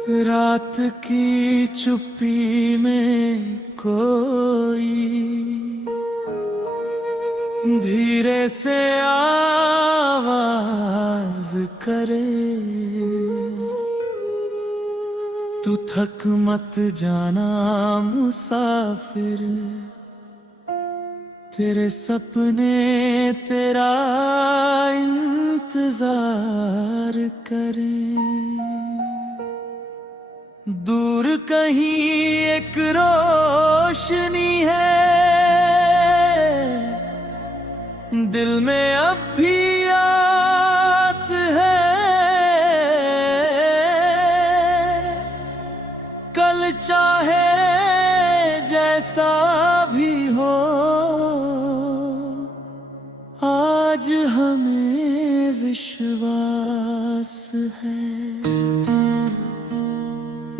रात की चुप्पी में कोई धीरे से आवाज करे, तू थक मत जाना मुसाफिर, तेरे सपने तेरा इंतजार करें। दूर कहीं एक रोशनी है, दिल में अब भी आस है। कल चाहे जैसा भी हो, आज हमें विश्वास है।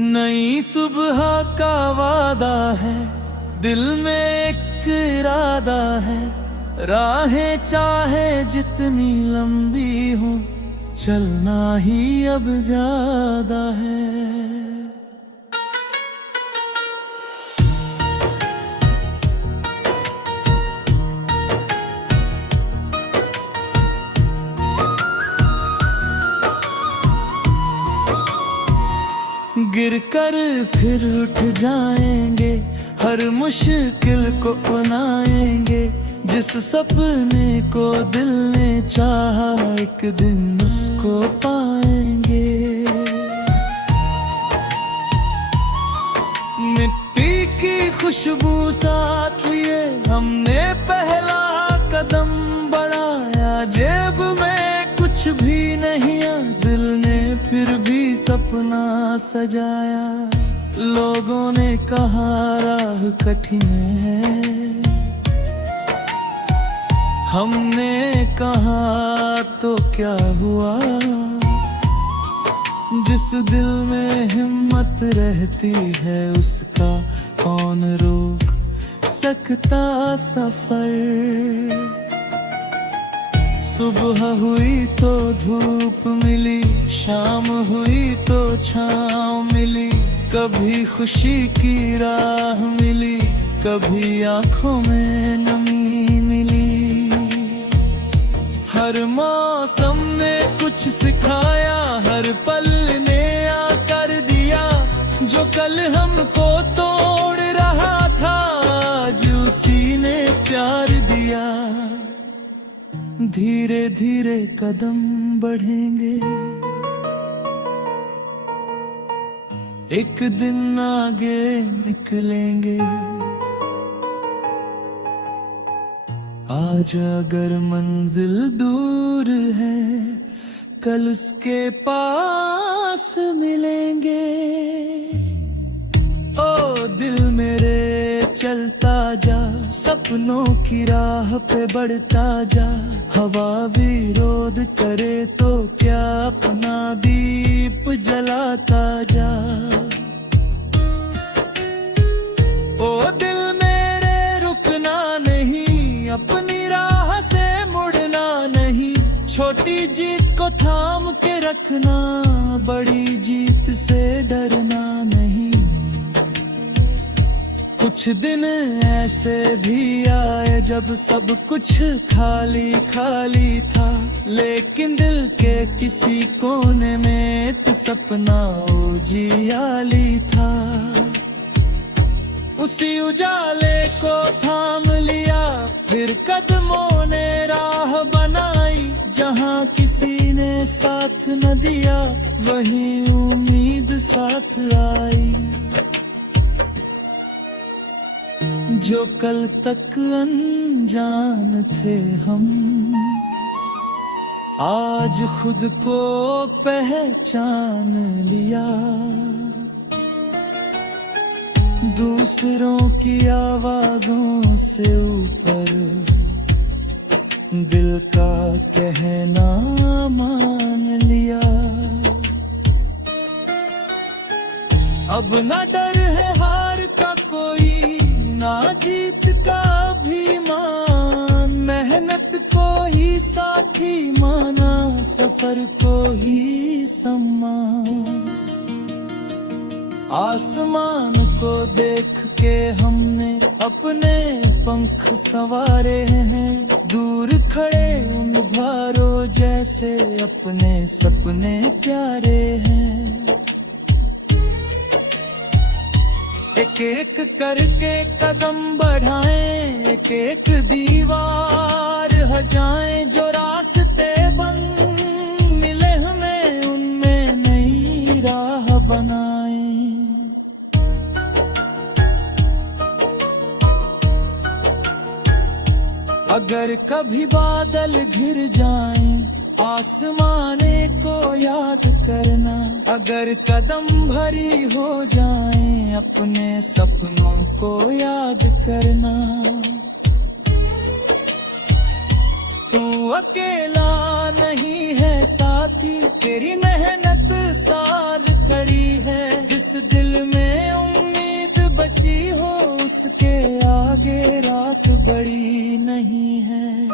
नई सुबह का वादा है, दिल में एक इरादा है। राहें चाहे जितनी लंबी हो, चलना ही अब ज्यादा है। गिरकर फिर उठ जाएंगे, हर मुश्किल को अपनाएंगे। जिस सपने को दिल ने चाहा, एक दिन उसको पाएंगे। मिट्टी की खुशबू साथ लिए हमने पहला कदम बढ़ाया। जेब में कुछ भी नहीं, दिल ने फिर भी सपना सजाया। लोगों ने कहा राह कठिन है, हमने कहा तो क्या हुआ। जिस दिल में हिम्मत रहती है, उसका कौन रोक सकता सफर। सुबह हुई तो धूप मिली, शाम हुई तो छाँव मिली। कभी खुशी की राह मिली, कभी आंखों में नमी मिली। हर मौसम ने कुछ सिखाया, हर पल ने आकर दिया। जो कल हमको तोड़ रहा था, आज उसी ने प्यार दिया। धीरे धीरे कदम बढ़ेंगे, एक दिन आगे निकलेंगे। आज अगर मंजिल दूर है, कल उसके पास मिलेंगे। ओ दिल मेरे चलता जा, सपनों की राह पे बढ़ता जा। हवा विरोध करे तो क्या, अपना दीप जलाता जा। ओ दिल मेरे रुकना नहीं, अपनी राह से मुड़ना नहीं। छोटी जीत को थाम के रखना, बड़ी जीत से डरना नहीं। कुछ दिन ऐसे भी आए जब सब कुछ खाली खाली था, लेकिन दिल के किसी कोने में तो सपना उजियाली था। उसी उजाले को थाम लिया, फिर कदमों ने राह बनाई। जहाँ किसी ने साथ न दिया, वहीं उम्मीद साथ आई। जो कल तक अनजान थे हम, आज खुद को पहचान लिया। दूसरों की आवाजों से ऊपर दिल का कहना मान लिया। अब ना डर है हार का कोई, ना जीत का अभिमान। मेहनत को ही साथी माना, सफर को ही सम्मान। आसमान को देख के हमने अपने पंख संवारे हैं, दूर खड़े उन भारों जैसे अपने सपने प्यारे हैं। एक एक करके कदम बढ़ाएं, एक एक दीवार हटाएं, जो रास्ते बंद मिले हमें उनमें नई राह बनाएं। अगर कभी बादल घिर जाएं, आसमाने को याद करना, अगर कदम भरी हो जाएं, अपने सपनों को याद करना। तू अकेला नहीं है साथी, तेरी मेहनत साल खड़ी है, जिस दिल में उम्मीद बची हो उसके आगे रात बड़ी नहीं है।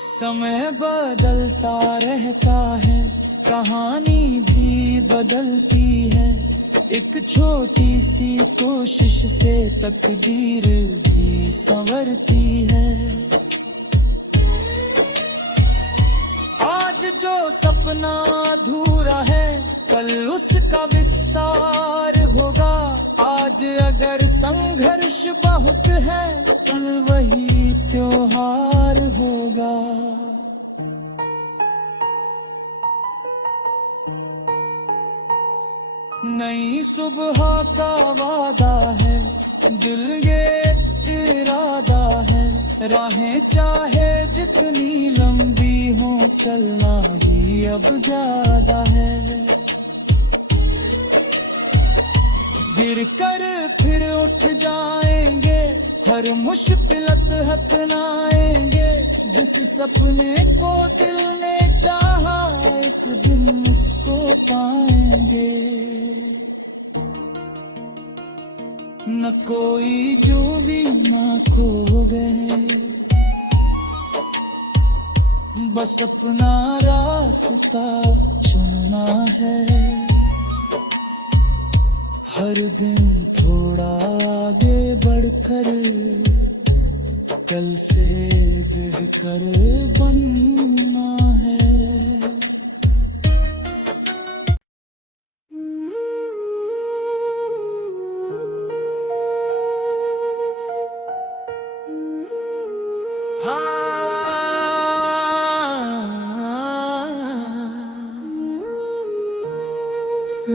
समय बदलता रहता है, कहानी भी बदलती है, एक छोटी सी कोशिश से तकदीर भी संवरती है। आज जो सपना अधूरा है, कल उसका विस्तार होगा। आज अगर संघर्ष बहुत है, कल वही त्योहार होगा। नई सुबह का वादा है, दिल ये इरादा है, राहें चाहे जितनी लंबी हो, चलना ही अब ज्यादा है। गिर कर फिर उठ जाएंगे, हर मुश्किलत अपनाएंगे, जिस सपने को दिल ने चाहा एक दिन उसको पाएंगे। न कोई जो भी ना खो गए, बस अपना रास्ता चुनना है। हर दिन थोड़ा आगे बढ़कर कल से बेहतर बनना है।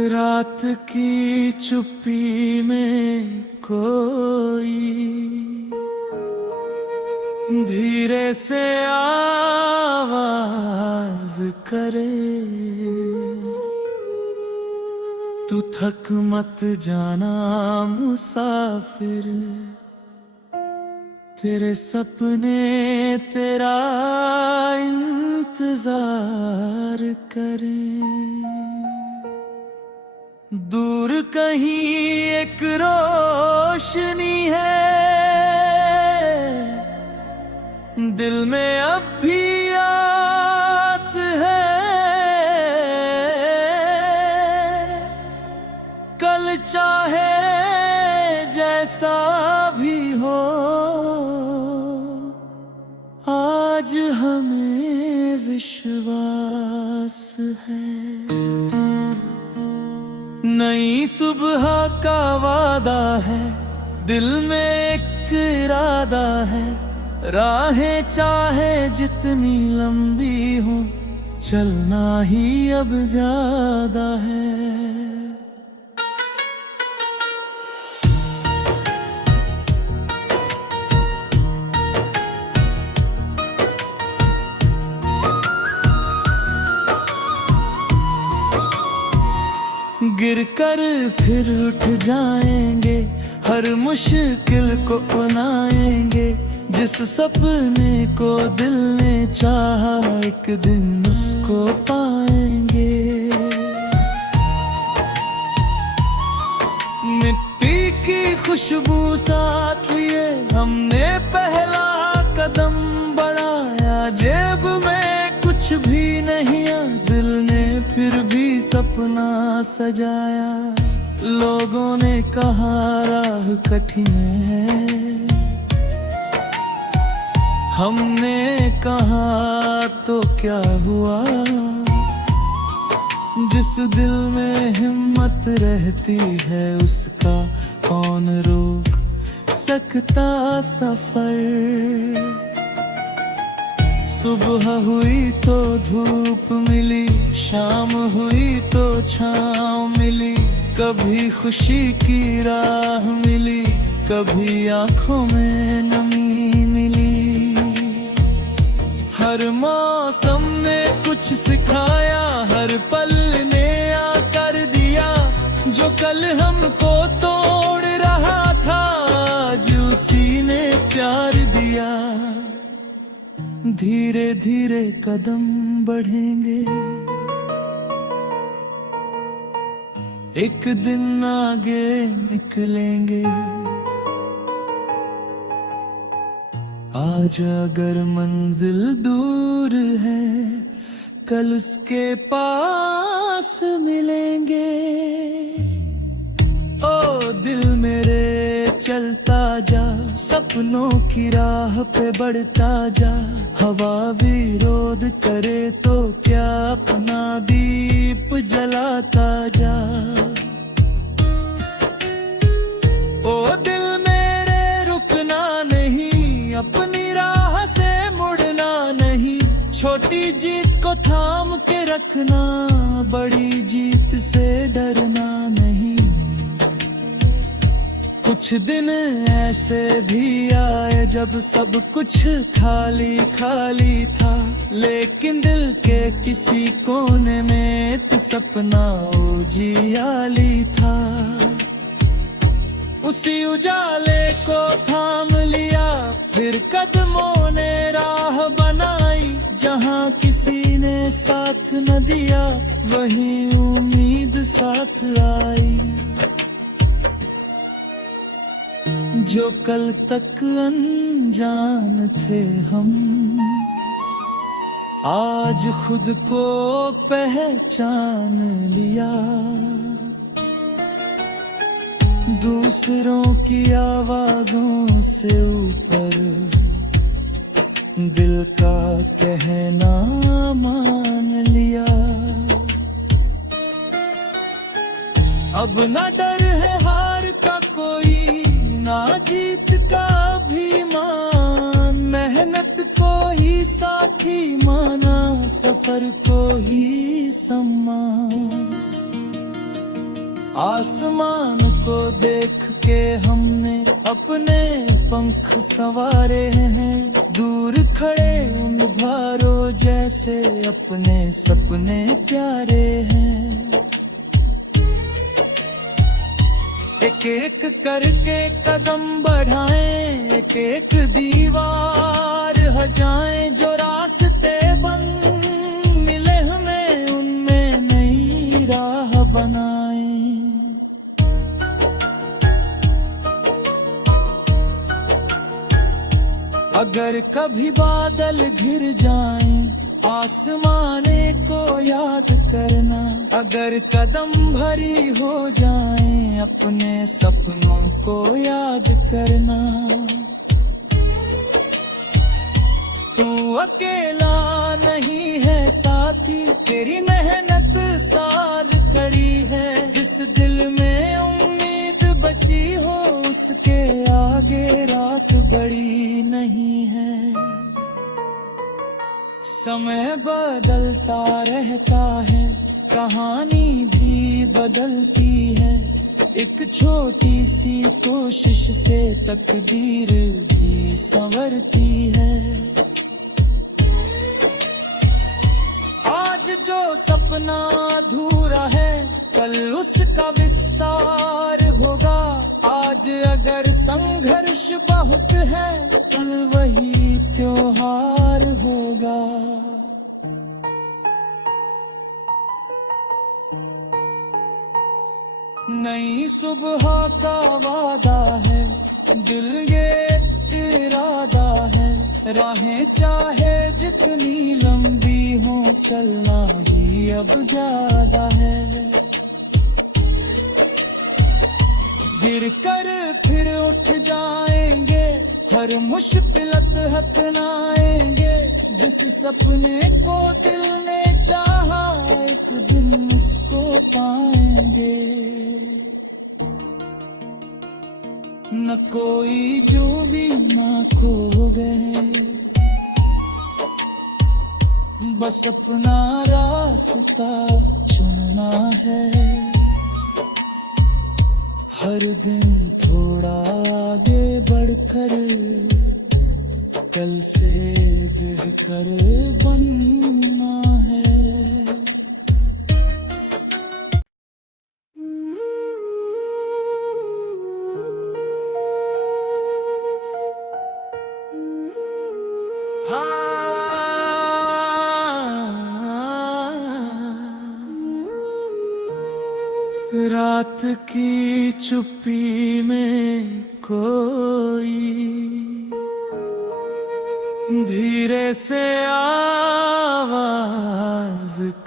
रात की चुप्पी में कोई धीरे से आवाज करे, तू थक मत जाना मुसाफिर, तेरे सपने तेरा इंतजार करें। दूर कहीं एक रोशनी है, दिल में अब भी आस है। कल चाहे जैसा भी हो, आज हमें विश्वास है। नई सुबह का वादा है, दिल में एक इरादा है, राहें चाहे जितनी लंबी हो, चलना ही अब ज्यादा है। गिर कर फिर उठ जाएंगे, हर मुश्किल को अपनाएंगे, जिस सपने को दिल ने चाहा एक दिन उसको पाएंगे। मिट्टी की खुशबू साथ लिए हमने पहला कदम बढ़ाया, जेब में कुछ भी नहीं, दिल ने फिर भी सपना सजाया। लोगों ने कहा राह कठिन है, हमने कहा तो क्या हुआ। जिस दिल में हिम्मत रहती है उसका कौन रोक सकता सफर। सुबह हुई तो धूप मिली, शाम हुई तो छाँव मिली। कभी खुशी की राह मिली, कभी आंखों में नमी मिली। हर मौसम ने कुछ सिखाया, हर पल ने आकर दिया। जो कल हमको तोड़ रहा था आज उसी ने प्यार दिया। धीरे धीरे कदम बढ़ेंगे, एक दिन आगे निकलेंगे। आज अगर मंजिल दूर है कल उसके पास मिलेंगे। ओ दिल मेरे चलता जा, सपनों की राह पे बढ़ता जा। हवा विरोध करे तो क्या अपना दीप जलाता जा। ओ दिल मेरे रुकना नहीं, अपनी राह से मुड़ना नहीं। छोटी जीत को थाम के रखना, बड़ी जीत से डरना नहीं। कुछ दिन ऐसे भी आए जब सब कुछ खाली खाली था। लेकिन दिल के किसी कोने में एक सपना उजियाली था। उसी उजाले को थाम लिया, फिर कदमों ने राह बनाई। जहाँ किसी ने साथ न दिया वहीं उम्मीद साथ आई। जो कल तक अनजान थे हम, आज खुद को पहचान लिया। दूसरों की आवाजों से ऊपर दिल का कहना मान लिया। अब ना डर है हार का कोई, ना जीत का अभिमान। मेहनत को ही साथी माना, सफर को ही सम्मान। आसमान को देख के हमने अपने पंख संवारे हैं। दूर खड़े उन भारों जैसे अपने सपने प्यारे हैं। एक एक करके कदम बढ़ाएं, एक एक दीवार हटाएं। जो रास्ते बंद मिले हमें उनमें नई राह बनाएं। अगर कभी बादल घिर जाएं, आसमाने को याद करना। अगर कदम भरी हो जाएं, अपने सपनों को याद करना। तू अकेला नहीं है साथी, तेरी मेहनत साल खड़ी है। जिस दिल में उम्मीद बची हो उसके आगे रात बड़ी नहीं है। समय बदलता रहता है, कहानी भी बदलती है। एक छोटी सी कोशिश से तकदीर भी संवरती है। आज जो सपना अधूरा है कल उसका विस्तार होगा। आज अगर संघर्ष बहुत है कल वही त्योहार होगा। नई सुबह का वादा है, दिल ये इरादा है। राहें चाहे जितनी लंबी हो चलना ही अब ज्यादा है। गिर कर फिर उठ जाएंगे, हर मुश्किलत अपनाएंगे। जिस सपने को दिल ने चाहा, एक दिन उसको पाएंगे। न कोई जो भी ना खो गए, बस अपना रास्ता चुनना है। हर दिन थोड़ा आगे बढ़कर कल से बेहतर बनना है। रात की चुप्पी में कोई धीरे से आवाज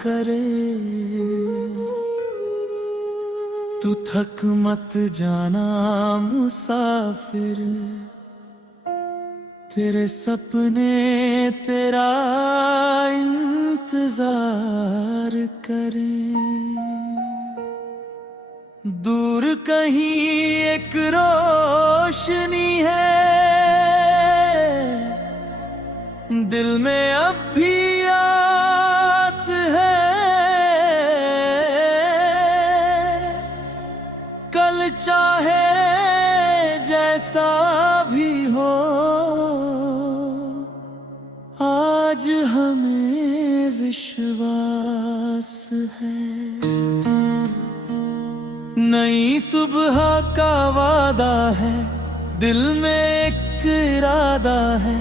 करे, तू थक मत जाना मुसाफिर, तेरे सपने तेरा इंतजार करें। दूर कहीं एक रोशनी है, दिल में अब भी आस है। कल चाहे जैसा भी हो, आज हमें विश्वास है। नई सुबह का वादा है, दिल में एक इरादा है।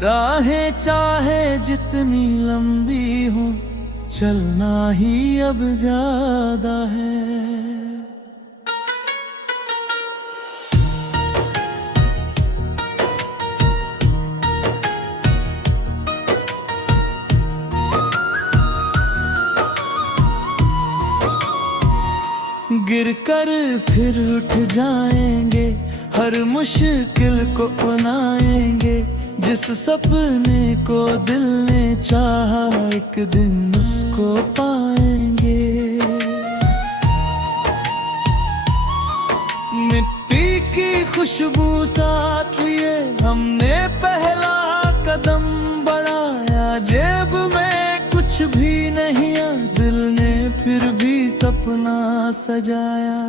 राहें चाहे जितनी लंबी हो, चलना ही अब ज्यादा है। गिर कर फिर उठ जाएंगे, हर मुश्किल को अपनाएंगे। जिस सपने को दिल ने चाहा, एक दिन उसको पाएंगे। मिट्टी की खुशबू साथ लिए हमने पहला कदम बढ़ाया। जेब में कुछ भी नहीं, दिल ने फिर भी सपना सजाया।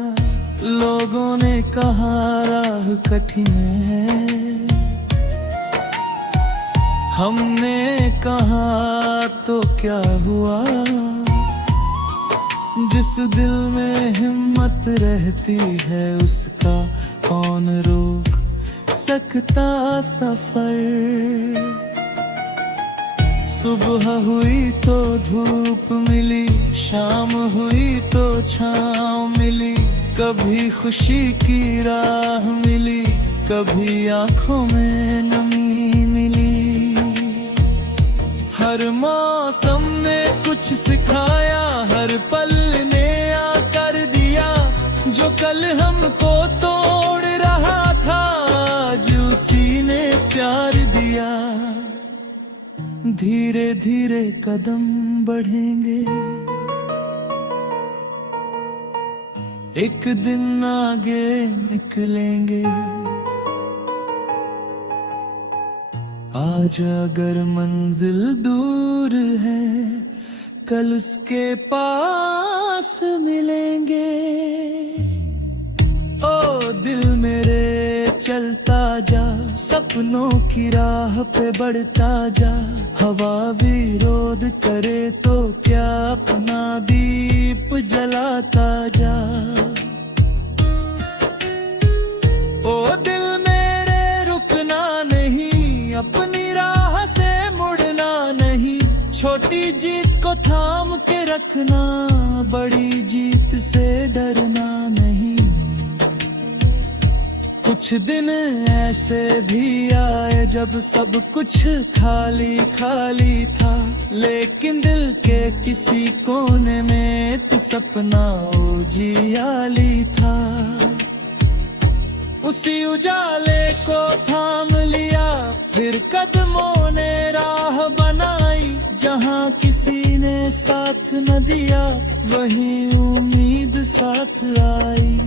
लोगों ने कहा राह कठिन है, हमने कहा तो क्या हुआ। जिस दिल में हिम्मत रहती है, उसका कौन रोक सकता सफर। सुबह हुई तो धूप मिली, शाम हुई तो छाँव मिली। कभी खुशी की राह मिली, कभी आंखों में नमी मिली। हर मौसम ने कुछ सिखाया, हर पल ने आकर दिया। जो कल हमको तोड़ रहा था, आज उसी ने प्यार दिया। धीरे धीरे कदम बढ़ेंगे, एक दिन आगे निकलेंगे। आज अगर मंजिल दूर है, कल उसके पास मिलेंगे। ओ दिल मेरे चलता जा, सपनों की राह पे बढ़ता जा। हवा विरोध करे तो क्या, अपना दीप जलाता जा। ओ दिल मेरे रुकना नहीं, अपनी राह से मुड़ना नहीं। छोटी जीत को थाम के रखना, बड़ी जीत से डरना नहीं। कुछ दिन ऐसे भी आए जब सब कुछ खाली खाली था, लेकिन दिल के किसी कोने में तो सपना उजियाली था। उसी उजाले को थाम लिया, फिर कदमों ने राह बनाई। जहाँ किसी ने साथ न दिया, वहीं उम्मीद साथ आई।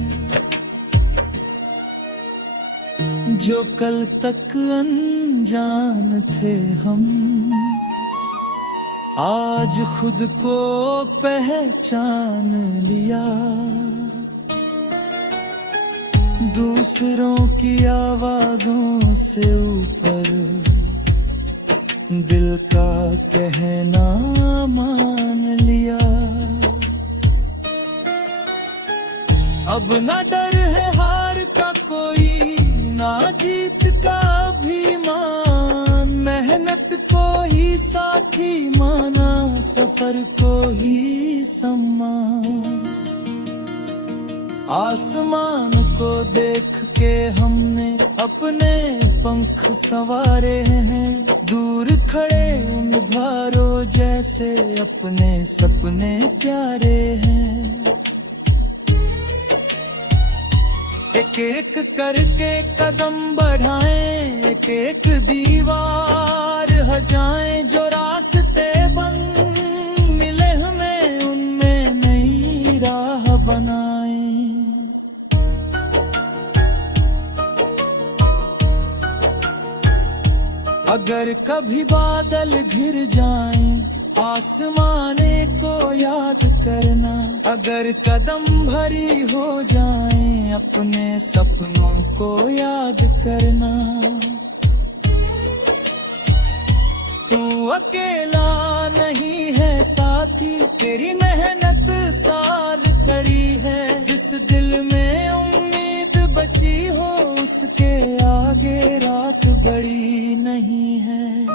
जो कल तक अनजान थे हम, आज खुद को पहचान लिया। दूसरों की आवाजों से ऊपर दिल का कहना मान लिया। अब ना डर है हार का कोई, ना जीत का अभिमान। मेहनत को ही साथी माना, सफर को ही सम्मान। आसमान को देख के हमने अपने पंख संवारे हैं। दूर खड़े निभारो जैसे अपने सपने प्यारे हैं। एक एक करके कदम बढ़ाएं, एक एक दीवार हटाएं। जो रास्ते बंद मिले हमें, उनमें नई राह बनाएं। अगर कभी बादल घिर जाएं, आसमाने को याद करना। अगर कदम भरी हो जाएं, अपने सपनों को याद करना। तू अकेला नहीं है साथी, तेरी मेहनत साथ खड़ी है। जिस दिल में उम्मीद बची हो, उसके आगे रात बड़ी नहीं है।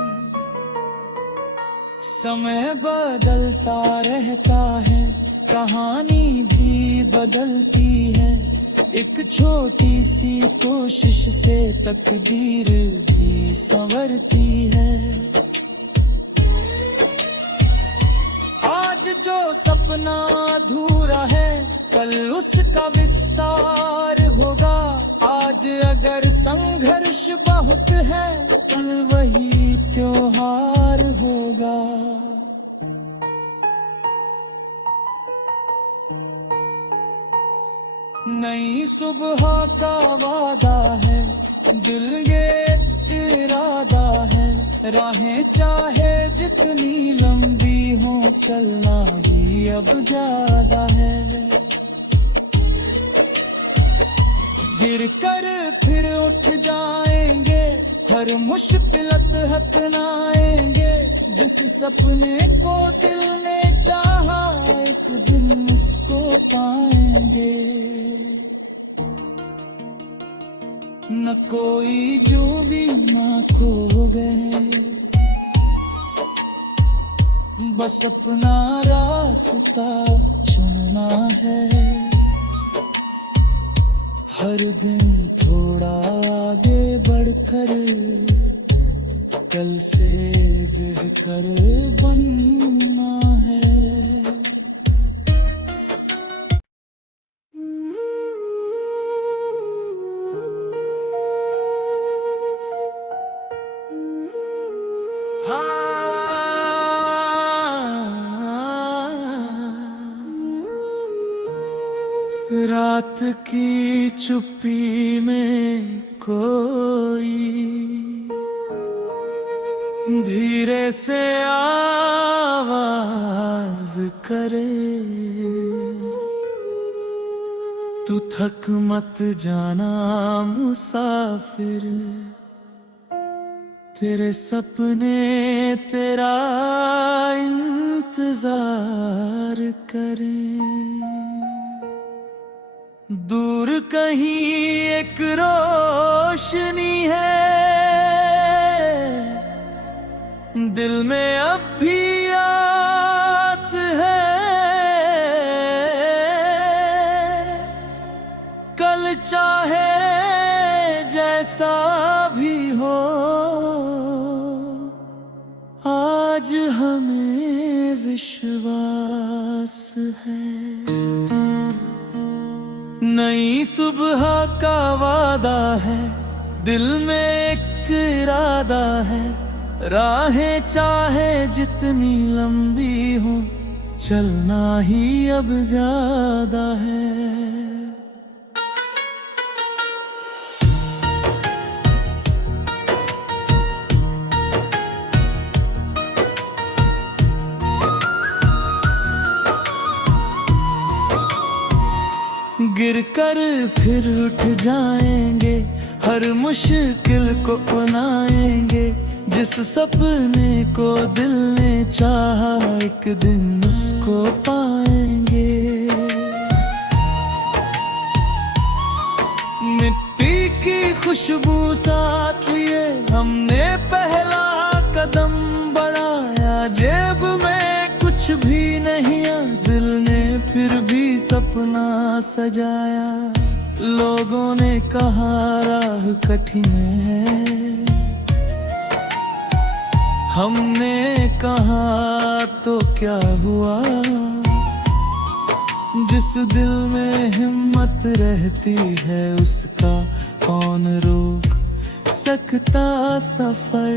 समय बदलता रहता है, कहानी भी बदलती है। एक छोटी सी कोशिश से तकदीर भी संवरती है। आज जो सपना अधूरा है, कल उसका विस्तार होगा। आज अगर संघर्ष बहुत है, कल वही त्योहार होगा। नई सुबह का वादा है, दिल ये इरादा है। राहें चाहे जितनी लंबी हो, चलना ही अब ज्यादा है। गिर कर फिर उठ जाएंगे, हर मुश्किलत अपनाएंगे। जिस सपने को दिल ने चाहा, एक दिन उसको पाएंगे। न कोई जो भी ना खो गए, बस अपना रास्ता चुनना है। हर दिन थोड़ा आगे बढ़कर, कल से बेहतर बनना है। रात की चुप्पी में कोई धीरे से आवाज करे। तू थक मत जाना मुसाफिर, तेरे सपने तेरा इंतजार करें। दूर कहीं एक रोशनी है, दिल में अब भी आस है। कल चाहे जैसा भी हो, आज हमें विश्वास है। नई सुबह का वादा है, दिल में एक इरादा है, राहें चाहे जितनी लंबी हो, चलना ही अब ज्यादा है। गिर कर फिर उठ जाएंगे, हर मुश्किल को अपनाएंगे। जिस सपने को दिल ने चाहा, एक दिन उसको पाएंगे। मिट्टी की खुशबू साथ लिए हमने पहला कदम बढ़ाया। जेब में कुछ भी नहीं, दिल ने फिर भी सपना सजाया। लोगों ने कहा राह कठिन है, हमने कहा तो क्या हुआ। जिस दिल में हिम्मत रहती है, उसका कौन रोक सकता सफर।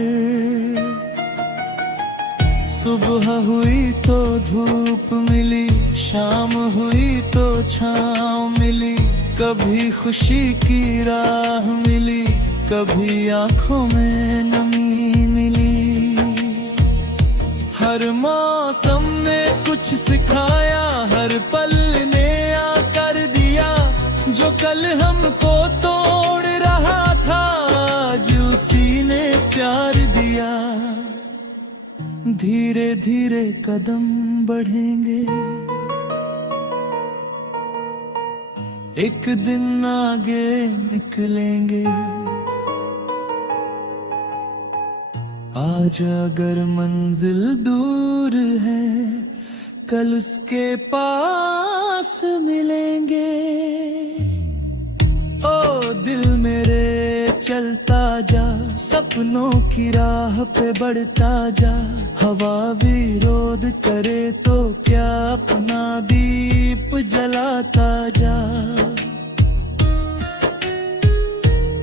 सुबह हुई तो धूप मिली, शाम हुई तो छाँव मिली। कभी खुशी की राह मिली, कभी आंखों में नमी मिली। हर मौसम ने कुछ सिखाया, हर पल ने आकर दिया। जो कल हमको तोड़ रहा था, आज उसी ने प्यार दिया। धीरे धीरे कदम बढ़ेंगे, एक दिन आगे निकलेंगे। आज अगर मंजिल दूर है, कल उसके पास मिलेंगे। ओ दिल मेरे चलता जा, सपनों की राह पे बढ़ता जा। हवा विरोध करे तो क्या, अपना दीप जलाता जा।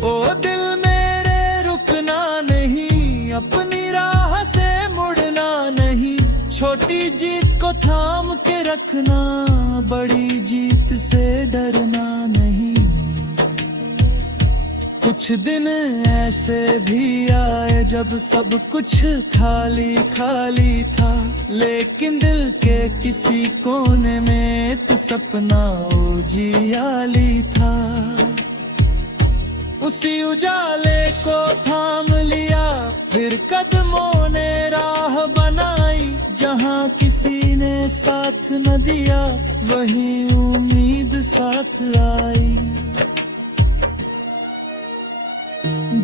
ओ दिल मेरे रुकना नहीं, अपनी राह से मुड़ना नहीं। छोटी जीत को थाम के रखना, बड़ी जीत से डरना नहीं। कुछ दिन ऐसे भी आए जब सब कुछ खाली खाली था, लेकिन दिल के किसी कोने में तो सपना उजियाली था। उसी उजाले को थाम लिया, फिर कदमों ने राह बनाई। जहाँ किसी ने साथ न दिया, वहीं उम्मीद साथ आई।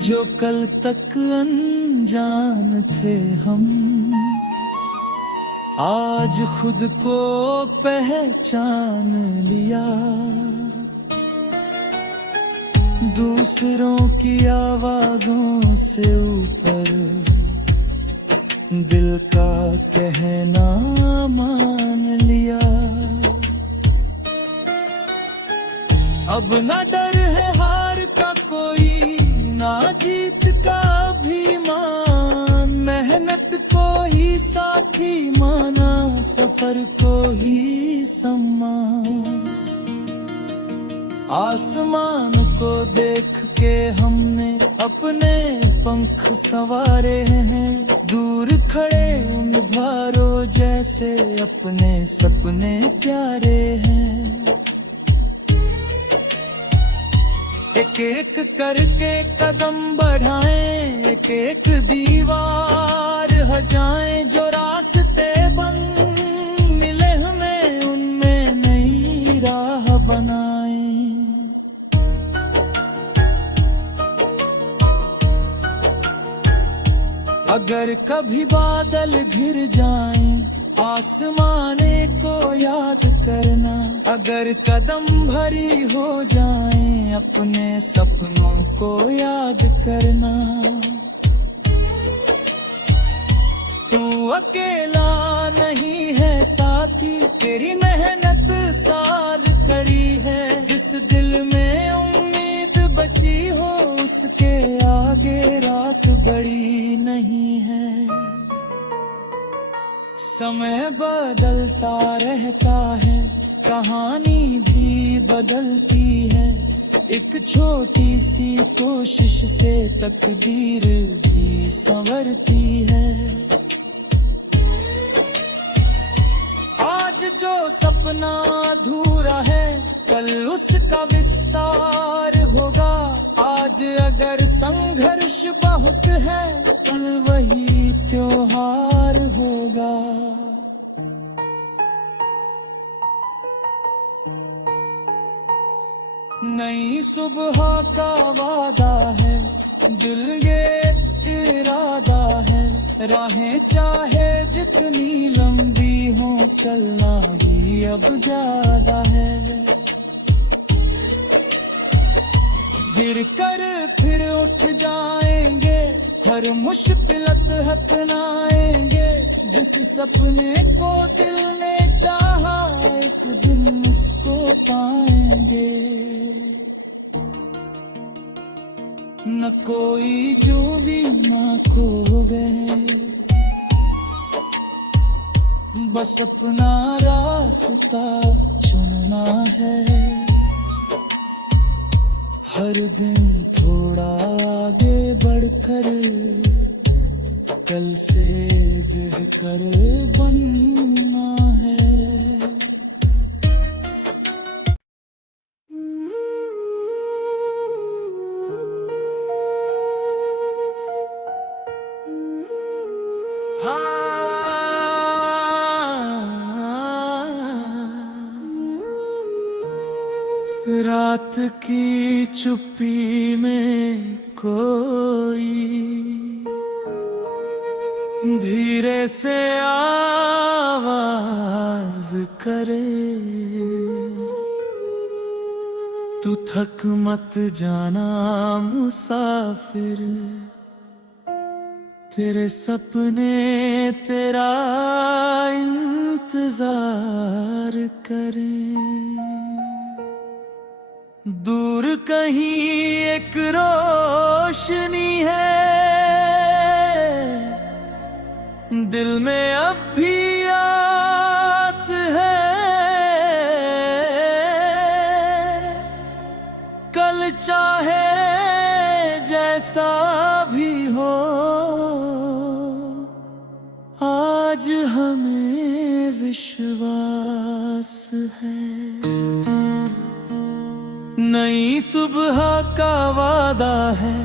जो कल तक अनजान थे हम, आज खुद को पहचान लिया। दूसरों की आवाजों से ऊपर दिल का कहना मान लिया। अब ना डर है हार का कोई, ना जीत का अभिमान। मेहनत को ही साथी माना, सफर को ही सम्मान। आसमान को देख के हमने अपने पंख संवारे हैं। दूर खड़े उन भारों जैसे अपने सपने प्यारे हैं। एक एक करके कदम बढ़ाएं, एक एक दीवार हटाएं। जो रास्ते बंद मिले हमें, उनमें नई राह बनाएं। अगर कभी बादल घिर जाएं, आसमाने को याद करना। अगर कदम भरी हो जाएं, अपने सपनों को याद करना। तू अकेला नहीं है साथी, तेरी मेहनत साथ खड़ी है। जिस दिल में उम्मीद बची हो, उसके आगे रात बड़ी नहीं है। समय बदलता रहता है, कहानी भी बदलती है। एक छोटी सी कोशिश से तकदीर भी संवरती है। आज जो सपना अधूरा है, कल उसका विस्तार होगा। आज अगर संघर्ष बहुत है, कल वही त्योहार होगा। नई सुबह का वादा है, दिल ये इरादा है। राहें चाहे जितनी लंबी हो, चलना ही अब ज्यादा है। गिर कर फिर उठ जाएंगे, हर मुश्किलत अपनाएंगे। जिस सपने को दिल ने चाहा, एक दिन उसको पाएंगे। न कोई जो भी ना खो गए, बस अपना रास्ता चुनना है। हर दिन थोड़ा आगे बढ़कर, कल से बेहतर बनना है। रात की चुप्पी में कोई धीरे से आवाज करे, तू थक मत जाना मुसाफिर, तेरे सपने तेरा इंतजार करें। दूर कहीं एक रोशनी है, दिल में अब भी आस है। कल चाहे जैसा भी हो, आज हमें विश्वास है। नई सुबह का वादा है,